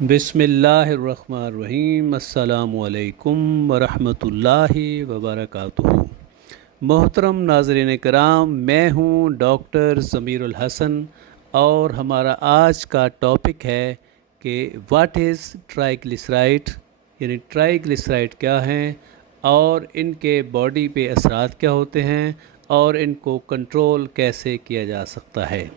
बिस्मिल्लाहिर्रहमानिर्रहीम। अस्सलामुअलैकुम वरहमतुल्लाहि वबरकातुहू। मोहतरम नाज़रीन कराम, मैं हूँ डॉक्टर ज़मीरुल हसन और हमारा आज का टॉपिक है कि व्हाट इज़ ट्राइग्लिसराइड, यानी ट्राइग्लिसराइड क्या हैं और इनके बॉडी पे असरात क्या होते हैं और इनको कंट्रोल कैसे किया जा सकता है।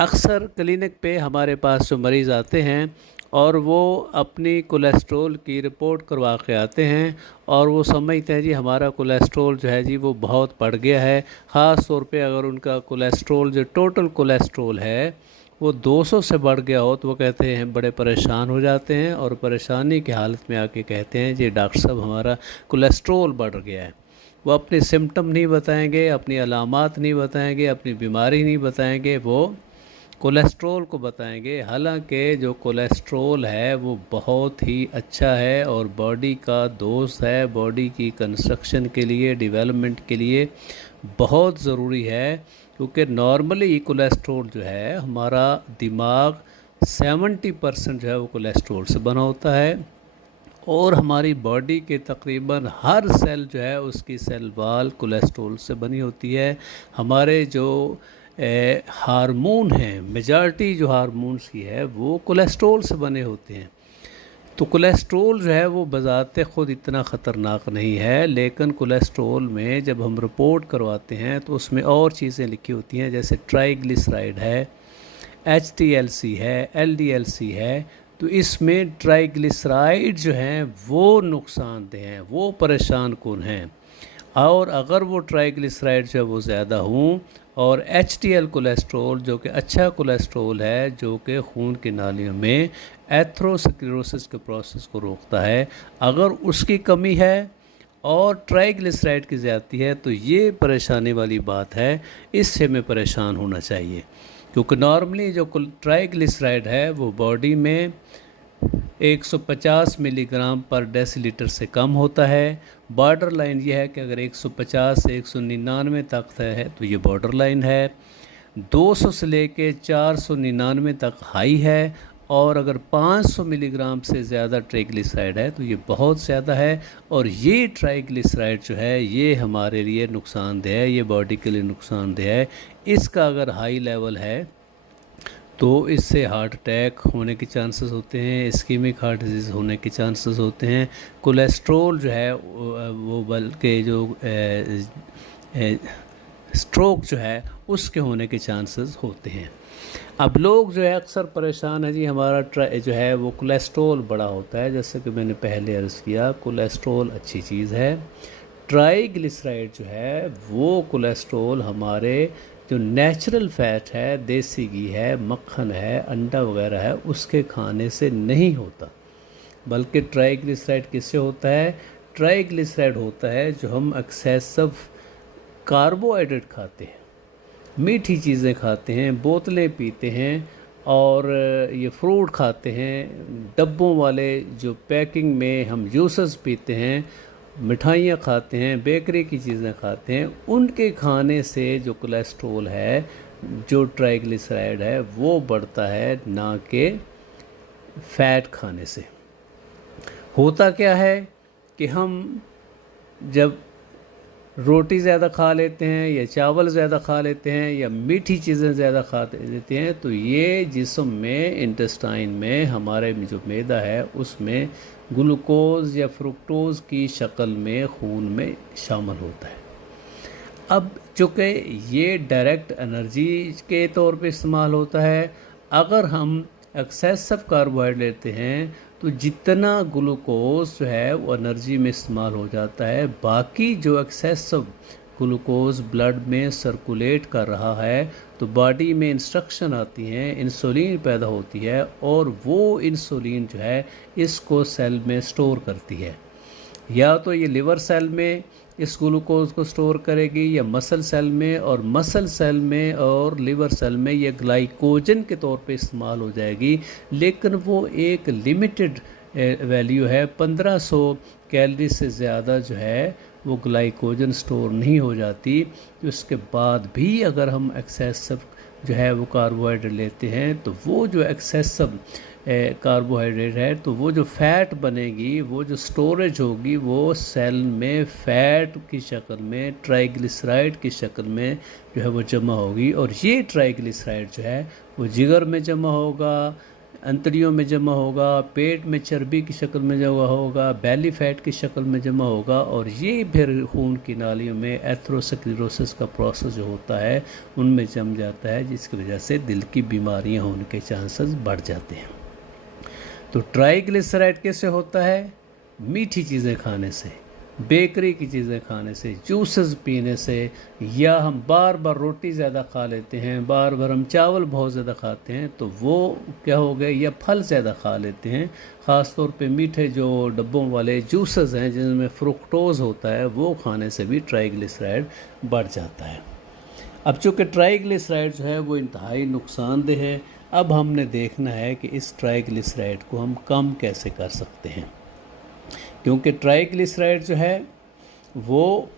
अक्सर क्लिनिक पे हमारे पास जो मरीज़ आते हैं और वो अपनी कोलेस्ट्रॉल की रिपोर्ट करवा के आते हैं और वो समझते हैं जी हमारा कोलेस्ट्रॉल जो है जी वो बहुत बढ़ गया है। ख़ास तौर पे अगर उनका कोलेस्ट्रॉल जो टोटल कोलेस्ट्रॉल है वो 200 से बढ़ गया हो तो वो कहते हैं बड़े परेशान हो जाते हैं और परेशानी की हालत में आके कहते हैं जी डॉक्टर साहब हमारा कोलेस्ट्रॉल बढ़ गया है। वो अपने सिम्टम नहीं बताएंगे, अपनी अलामात नहीं बताएंगे, अपनी बीमारी नहीं बताएंगे, वो कोलेस्ट्रॉल को बताएंगे। हालांकि जो कोलेस्ट्रॉल है वो बहुत ही अच्छा है और बॉडी का दोस्त है, बॉडी की कंस्ट्रक्शन के लिए, डेवलपमेंट के लिए बहुत ज़रूरी है। क्योंकि नॉर्मली कोलेस्ट्रॉल जो है हमारा दिमाग 70% जो है वो कोलेस्ट्रॉल से बना होता है और हमारी बॉडी के तकरीबन हर सेल जो है उसकी सेल वाल कोलेस्ट्रॉल से बनी होती है। हमारे जो हार्मोन हैं, मेजॉरिटी जो हार्मोन्स की है वो कोलेस्ट्रॉल से बने होते हैं। तो कोलेस्ट्रॉल जो है वो बज़ाते ख़ुद इतना ख़तरनाक नहीं है, लेकिन कोलेस्ट्रॉल में जब हम रिपोर्ट करवाते हैं तो उसमें और चीज़ें लिखी होती हैं, जैसे ट्राइग्लिसराइड है, HDLC है, LDLC है। तो इसमें ट्राइग्लिसराइड जो हैं वो नुकसानदेह हैं, वो परेशान कुन हैं। और अगर वो ट्राइग्लिसराइड जो है वो ज़्यादा हों और HDL कोलेस्ट्रॉल जो कि अच्छा कोलेस्ट्रॉल है, जो कि खून की नालियों में एथेरोस्क्लेरोसिस के प्रोसेस को रोकता है, अगर उसकी कमी है और ट्राइग्लिसराइड की ज़्यादती है तो ये परेशानी वाली बात है, इससे हमें परेशान होना चाहिए। क्योंकि नॉर्मली जो ट्राइग्लिसराइड है वो बॉडी में 150 मिलीग्राम पर डेसीलीटर से कम होता है। बॉर्डर लाइन ये है कि अगर 150 से 199 तक है तो ये बॉर्डर लाइन है। 200 से लेके 499 तक हाई है और अगर 500 मिलीग्राम से ज़्यादा ट्राइग्लिसराइड है तो ये बहुत ज़्यादा है। और ये ट्राइग्लिसराइड जो है ये हमारे लिए नुकसानदेह है, ये बॉडी के लिए नुकसानदेह है। इसका अगर हाई लेवल है तो इससे हार्ट अटैक होने के चांसेस होते हैं, इस्कीमिक हार्ट डिजीज़ होने के चांसेस होते हैं। कोलेस्ट्रॉल जो है वो बल्कि जो स्ट्रोक जो है उसके होने के चांसेस होते हैं। अब लोग जो है अक्सर परेशान है जी हमारा जो है वो कोलेस्ट्रॉल बड़ा होता है। जैसे कि मैंने पहले अर्ज़ किया, कोलेस्ट्रॉल अच्छी चीज़ है। ट्राइग्लिसराइड जो है वो कोलेस्ट्रॉल हमारे जो नेचुरल फ़ैट है, देसी घी है, मक्खन है, अंडा वगैरह है, उसके खाने से नहीं होता। बल्कि ट्राइग्लिसराइड किससे होता है? ट्राइग्लिसराइड होता है जो हम एक्सेसिव कार्बोहाइड्रेट खाते हैं, मीठी चीज़ें खाते हैं, बोतलें पीते हैं और ये फ्रूट खाते हैं, डब्बों वाले जो पैकिंग में हम जूसेस पीते हैं, मिठाइयाँ खाते हैं, बेकरी की चीज़ें खाते हैं, उनके खाने से जो कोलेस्ट्रॉल है, जो ट्राइग्लिसराइड है वो बढ़ता है, ना कि फ़ैट खाने से। होता क्या है कि हम जब रोटी ज़्यादा खा लेते हैं या चावल ज़्यादा खा लेते हैं या मीठी चीज़ें ज़्यादा खा लेते हैं तो ये जिस्म में, इंटेस्टाइन में, हमारे जो मैदा है उसमें ग्लूकोज़ या फ्रुक्टोज़ की शक्ल में खून में शामिल होता है। अब चूँकि ये डायरेक्ट एनर्जी के तौर पे इस्तेमाल होता है, अगर हम एक्सेसिव कार्बोहाइड्रेट लेते हैं तो जितना ग्लूकोज जो है वो एनर्जी में इस्तेमाल हो जाता है, बाकी जो एक्सेसिव ग्लूकोज ब्लड में सर्कुलेट कर रहा है तो बॉडी में इंस्ट्रक्शन आती हैं, इंसुलिन पैदा होती है और वो इंसुलिन जो है इसको सेल में स्टोर करती है। या तो ये लिवर सेल में इस ग्लूकोज को स्टोर करेगी या मसल सेल में, और मसल सेल में और लिवर सेल में ये ग्लाइकोजन के तौर पे इस्तेमाल हो जाएगी। लेकिन वो एक लिमिटेड वैल्यू है, 1500 कैलोरी से ज़्यादा जो है वो ग्लाइकोजन स्टोर नहीं हो जाती। तो इसके बाद भी अगर हम एक्सेसिव जो है वो कार्बोहाइड्रेट लेते हैं तो वो जो एक्सेसिव कार्बोहाइड्रेट है, तो वो जो फैट बनेगी, वो जो स्टोरेज होगी, वो सेल में फैट की शक्ल में, ट्राइग्लिसराइड की शक्ल में जो है वो जमा होगी। और ये ट्राइग्लिसराइड जो है वो जिगर में जमा होगा, अंतड़ियों में जमा होगा, पेट में चर्बी की शक्ल में जमा होगा, बैली फैट की शक्ल में जमा होगा, और ये फिर खून की नालियों में एथेरोस्क्लेरोसिस का प्रोसेस जो होता है उनमें जम जाता है, जिसकी वजह से दिल की बीमारियां होने के चांसेस बढ़ जाते हैं। तो ट्राइग्लिसराइड कैसे होता है? मीठी चीज़ें खाने से, बेकरी की चीज़ें खाने से, जूसेस पीने से, या हम बार बार रोटी ज़्यादा खा लेते हैं, बार बार हम चावल बहुत ज़्यादा खाते हैं, तो वो क्या हो गए, या फल ज़्यादा खा लेते हैं, ख़ास तौर पे मीठे जो डब्बों वाले जूसेस हैं जिनमें फ्रुक्टोज़ होता है, वो खाने से भी ट्राइग्लिसराइड बढ़ जाता है। अब चूँकि ट्राइग्लिसराइड जो है वो इंतहाई नुकसानदेह है, अब हमने देखना है कि इस ट्राइग्लिसराइड को हम कम कैसे कर सकते हैं, क्योंकि ट्राइग्लिसराइड जो है वो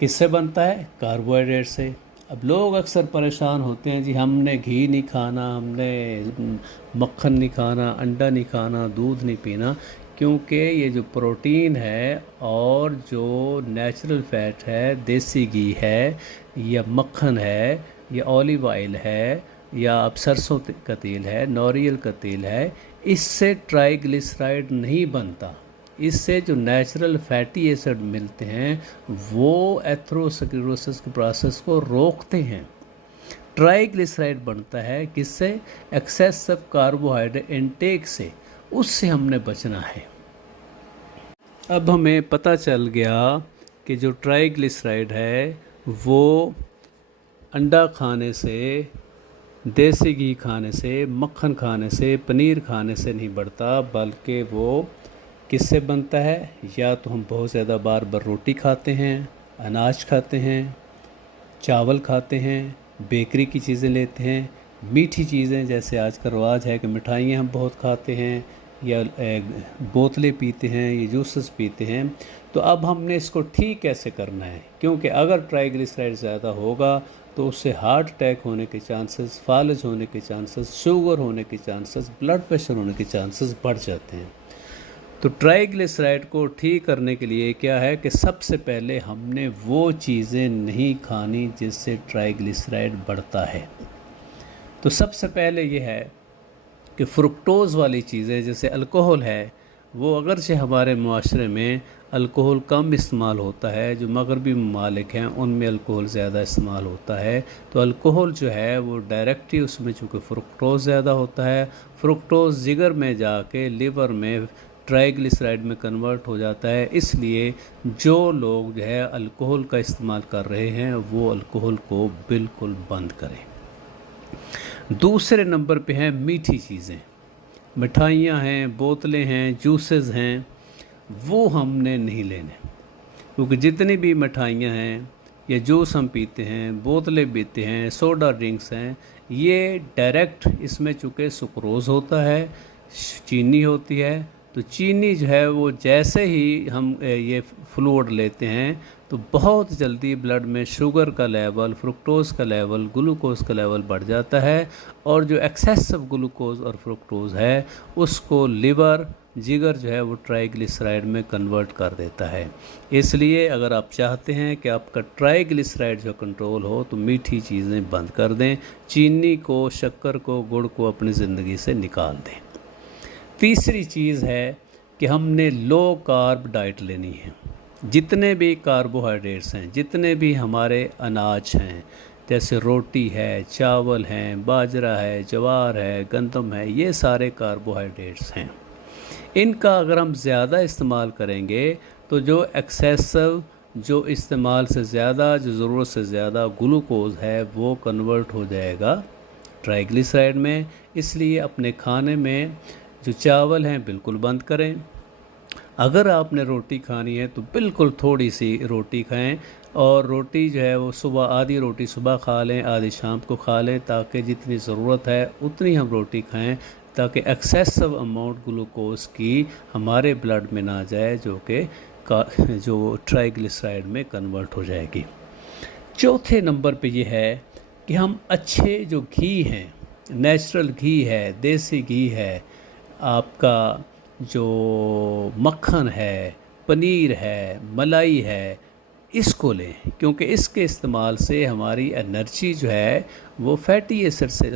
किससे बनता है? कार्बोहाइड्रेट से। अब लोग अक्सर परेशान होते हैं, जी हमने घी नहीं खाना, हमने मक्खन नहीं खाना, अंडा नहीं खाना, दूध नहीं पीना, क्योंकि ये जो प्रोटीन है और जो नेचुरल फैट है, देसी घी है या मक्खन है या ऑलिव ऑयल है या अब सरसों का तेल है, नारियल का तेल है, इससे ट्राइग्लिसराइड नहीं बनता। इससे जो नेचुरल फैटी एसिड मिलते हैं वो एथेरोस्क्लेरोसिस के प्रोसेस को रोकते हैं। ट्राइग्लिसराइड बनता है किससे? एक्सेसिव कार्बोहाइड्रेट इनटेक से, उससे हमने बचना है। अब हमें पता चल गया कि जो ट्राइग्लिसराइड है वो अंडा खाने से, देसी घी खाने से, मक्खन खाने से, पनीर खाने से नहीं बढ़ता, बल्कि वो किससे बनता है? या तो हम बहुत ज़्यादा बार बार रोटी खाते हैं, अनाज खाते हैं, चावल खाते हैं, बेकरी की चीज़ें लेते हैं, मीठी चीज़ें जैसे आज का रवाज है कि मिठाइयाँ हम बहुत खाते हैं, या बोतलें पीते हैं, या जूसेस पीते हैं। तो अब हमने इसको ठीक कैसे करना है, क्योंकि अगर ट्राइग्लिसराइड ज़्यादा होगा तो उससे हार्ट अटैक होने के चांसेस, फालज होने के चांसेस, शुगर होने के चांसेस, ब्लड प्रेशर होने के चांसेस बढ़ जाते हैं। तो ट्राइग्लिसराइड को ठीक करने के लिए क्या है कि सबसे पहले हमने वो चीज़ें नहीं खानी जिससे ट्राइग्लिसराइड बढ़ता है। तो सबसे पहले ये है कि फ्रुक्टोज़ वाली चीज़ें जैसे अल्कोहल है, वो अगरचे हमारे माशरे में अल्कोहल कम इस्तेमाल होता है, जो मगरबी ममालिक हैं उनमें अल्कोहल ज़्यादा इस्तेमाल होता है, तो अल्कोहल जो है वो डायरेक्टली उसमें चूँकि फ्रुक्टोज़ ज़्यादा होता है, फ्रुक्टोज़ जिगर में जाके लिवर में ट्राइग्लिसराइड में कन्वर्ट हो जाता है। इसलिए जो लोग जो है अल्कोहल का इस्तेमाल कर रहे हैं वो अल्कोहल को बिल्कुल बंद करें। दूसरे नंबर पे हैं मीठी चीज़ें, मिठाइयाँ हैं, बोतलें हैं, जूसेस हैं, वो हमने नहीं लेने, क्योंकि जितनी भी मिठाइयाँ हैं या जूस हम पीते हैं, बोतलें पीते हैं, सोडा ड्रिंक्स हैं, ये डायरेक्ट इसमें चूँकि सुक्रोज़ होता है, चीनी होती है, तो चीनी जो है वो जैसे ही हम ये फ्लूइड लेते हैं तो बहुत जल्दी ब्लड में शुगर का लेवल, फ्रुक्टोज़ का लेवल, ग्लूकोज़ का लेवल बढ़ जाता है, और जो एक्सेसिव ग्लूकोज़ और फ्रुक्टोज़ है उसको लिवर, जिगर जो है वो ट्राइग्लिसराइड में कन्वर्ट कर देता है। इसलिए अगर आप चाहते हैं कि आपका ट्राइग्लिसराइड जो कंट्रोल हो तो मीठी चीज़ें बंद कर दें, चीनी को, शक्कर को, गुड़ को अपनी ज़िंदगी से निकाल दें। तीसरी चीज़ है कि हमने लो कार्ब डाइट लेनी है। जितने भी कार्बोहाइड्रेट्स हैं, जितने भी हमारे अनाज हैं, जैसे रोटी है, चावल हैं, बाजरा है, ज्वार है, गंदम है, ये सारे कार्बोहाइड्रेट्स हैं। इनका अगर हम ज़्यादा इस्तेमाल करेंगे तो जो एक्सेसिव, जो इस्तेमाल से ज़्यादा, जो ज़रूरत से ज़्यादा ग्लूकोज़ है वो कन्वर्ट हो जाएगा ट्राइग्लिसराइड में। इसलिए अपने खाने में जो चावल हैं बिल्कुल बंद करें। अगर आपने रोटी खानी है तो बिल्कुल थोड़ी सी रोटी खाएं, और रोटी जो है वो सुबह, आधी रोटी सुबह खा लें, आधी शाम को खा लें, ताकि जितनी ज़रूरत है उतनी हम रोटी खाएं, ताकि एक्सेसिव अमाउंट ग्लूकोज की हमारे ब्लड में ना जाए, जो ट्राइग्लिसराइड में कन्वर्ट हो जाएगी। चौथे नंबर पे ये है कि हम अच्छे जो घी हैं, नेचुरल घी है, देसी घी है, आपका जो मक्खन है, पनीर है, मलाई है, इसको लें, क्योंकि इसके इस्तेमाल से हमारी एनर्जी जो है वो फैटी एसिड से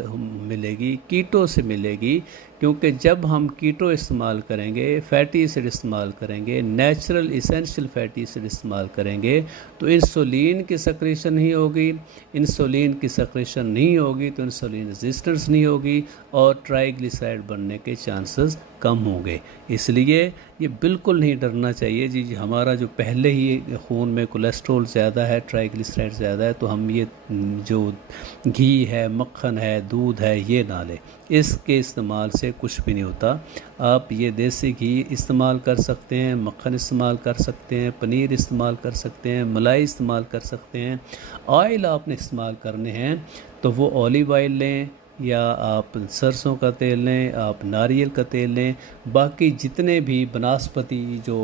मिलेगी, कीटो से मिलेगी। क्योंकि जब हम कीटो इस्तेमाल करेंगे, फैटी एसिड इस्तेमाल करेंगे, नेचुरल इसेंशियल फैटी एसिड इस्तेमाल करेंगे, तो इंसुलिन की सक्रेशन नहीं होगी। इंसुलिन की सक्रेशन नहीं होगी तो इंसुलिन रेजिस्टेंस नहीं होगी और ट्राइग्लिसराइड बनने के चांसेस कम होंगे। इसलिए ये बिल्कुल नहीं डरना चाहिए जी, हमारा जो पहले ही खून में कोलेस्ट्रॉल ज़्यादा है, ट्राइग्लिसराइड ज़्यादा है, तो हम ये जो घी है, मक्खन है, दूध है, ये ना लें। इसके इस्तेमाल से कुछ भी नहीं होता। आप ये देसी घी इस्तेमाल कर सकते हैं, मक्खन इस्तेमाल कर सकते हैं, पनीर इस्तेमाल कर सकते हैं, मलाई इस्तेमाल कर सकते हैं। ऑयल आपने इस्तेमाल करने हैं तो वो ऑलिव ऑयल लें या आप सरसों का तेल लें, आप नारियल का तेल लें। बाकी जितने भी वनस्पति जो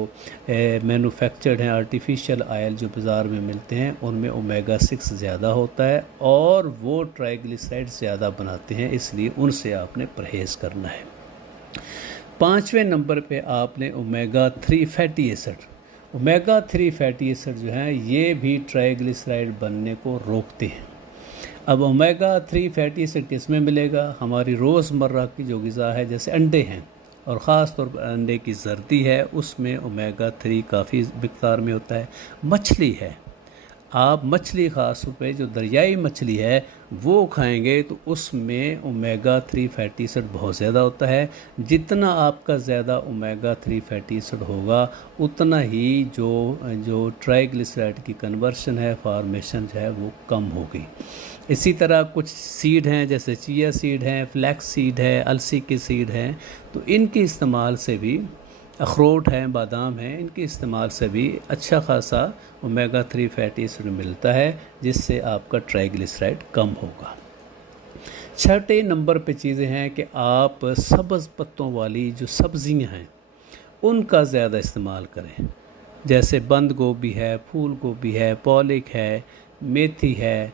मैन्युफैक्चर्ड हैं आर्टिफिशियल ऑयल जो बाज़ार में मिलते हैं, उनमें ओमेगा 6 ज़्यादा होता है और वो ट्राइग्लिसराइड ज़्यादा बनाते हैं, इसलिए उनसे आपने परहेज़ करना है। 5वें नंबर पे आपने omega 3 fatty acid. Omega 3 fatty acid जो हैं ये भी ट्राइग्लिसराइड बनने को रोकते हैं। अब ओमेगा 3 फैटी एसिड किस में मिलेगा? हमारी रोज़मर्रा की जो ग़िज़ा है, जैसे अंडे हैं और ख़ास तौर पर अंडे की जर्दी है, उसमें ओमेगा 3 काफ़ी मिक़दार में होता है। मछली है, आप मछली ख़ास तौर पे जो दरियाई मछली है वो खाएंगे तो उसमें ओमेगा 3 फैटी एसिड बहुत ज़्यादा होता है। जितना आपका ज़्यादा ओमेगा 3 फैटी एसिड होगा उतना ही जो ट्राइग्लिसराइड की कन्वर्शन है, फॉर्मेशन जो है वो कम होगी। इसी तरह कुछ सीड हैं, जैसे चिया सीड हैं, फ्लैक्स सीड है, अलसी की सीड हैं, तो इनके इस्तेमाल से भी, अखरोट हैं, बादाम हैं, इनके इस्तेमाल से भी अच्छा खासा ओमेगा 3 फैटी एसिड मिलता है, जिससे आपका ट्राइग्लिसराइड कम होगा। 6 नंबर पे चीज़ें हैं कि आप सब्ज़ पत्तों वाली जो सब्ज़ियां हैं उनका ज़्यादा इस्तेमाल करें। जैसे बंद गोभी है, फूल गोभी है, पालक है, मेथी है,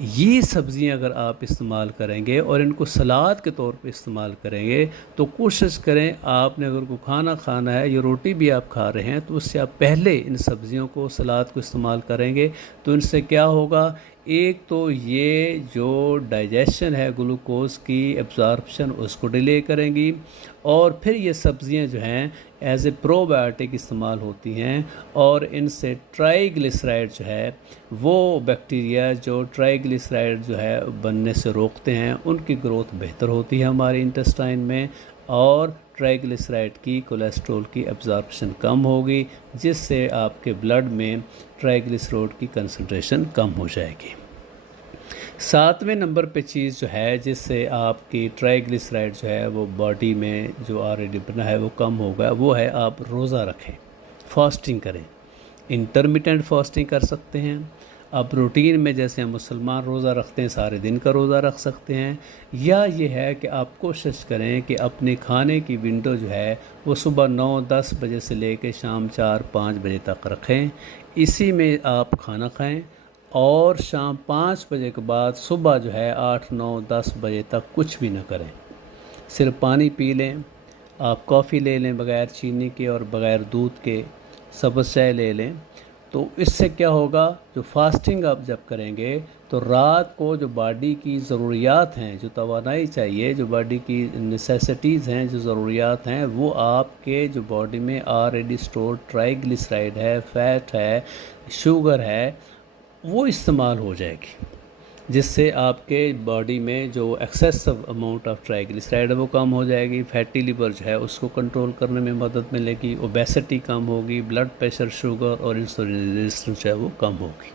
ये सब्ज़ियां अगर आप इस्तेमाल करेंगे और इनको सलाद के तौर पे इस्तेमाल करेंगे तो कोशिश करें, आपने अगर को खाना खाना है या रोटी भी आप खा रहे हैं तो उससे आप पहले इन सब्ज़ियों को, सलाद को इस्तेमाल करेंगे। तो इनसे क्या होगा, एक तो ये जो डाइजेशन है, ग्लूकोज की एब्जॉर्प्शन उसको डिले करेंगी और फिर ये सब्ज़ियां जो हैं एज ए प्रोबायोटिक इस्तेमाल होती हैं और इनसे ट्राइग्लिसराइड जो है वो बैक्टीरिया जो ट्राइग्लिसराइड जो है बनने से रोकते हैं, उनकी ग्रोथ बेहतर होती है हमारे इंटेस्टाइन में और ट्राइग्लिसराइड की, कोलेस्ट्रॉल की एब्जॉर्प्शन कम होगी, जिससे आपके ब्लड में ट्राइग्लिसराइड की कंसंट्रेशन कम हो जाएगी। 7वें नंबर पे चीज़ जो है जिससे आपकी ट्राइग्लिसराइड जो है वो बॉडी में जो ऑलरेडी बना है वो कम होगा, वो है आप रोज़ा रखें, फास्टिंग करें। इंटरमिटेंट फास्टिंग कर सकते हैं आप, रूटीन में जैसे हम मुसलमान रोज़ा रखते हैं सारे दिन का रोज़ा रख सकते हैं, या ये है कि आप कोशिश करें कि अपने खाने की विंडो जो है वो सुबह 9-10 बजे से लेकर शाम 4-5 बजे तक रखें। इसी में आप खाना खाएं और शाम 5 बजे के बाद सुबह जो है 8-9-10 बजे तक कुछ भी ना करें, सिर्फ पानी पी लें। आप कॉफ़ी ले लें बग़ैर चीनी के और बग़ैर दूध के, सब्ज़ चाय ले लें। तो इससे क्या होगा, जो फास्टिंग आप जब करेंगे तो रात को जो बॉडी की ज़रूरियात हैं, जो तवानाई चाहिए, जो बॉडी की नेसेसिटीज़ हैं, जो ज़रूरियात हैं, वो आपके जो बॉडी में ऑलरेडी स्टोर ट्राइग्लिसराइड है, फ़ैट है, शुगर है, वो इस्तेमाल हो जाएगी, जिससे आपके बॉडी में जो एक्सेसिव अमाउंट ऑफ ट्राइग्लिसराइड है वो कम हो जाएगी। फैटी लिवर जो है उसको कंट्रोल करने में मदद मिलेगी, ओबेसिटी कम होगी, ब्लड प्रेशर, शुगर और इंसुलिन रेजिस्टेंस है वो कम होगी।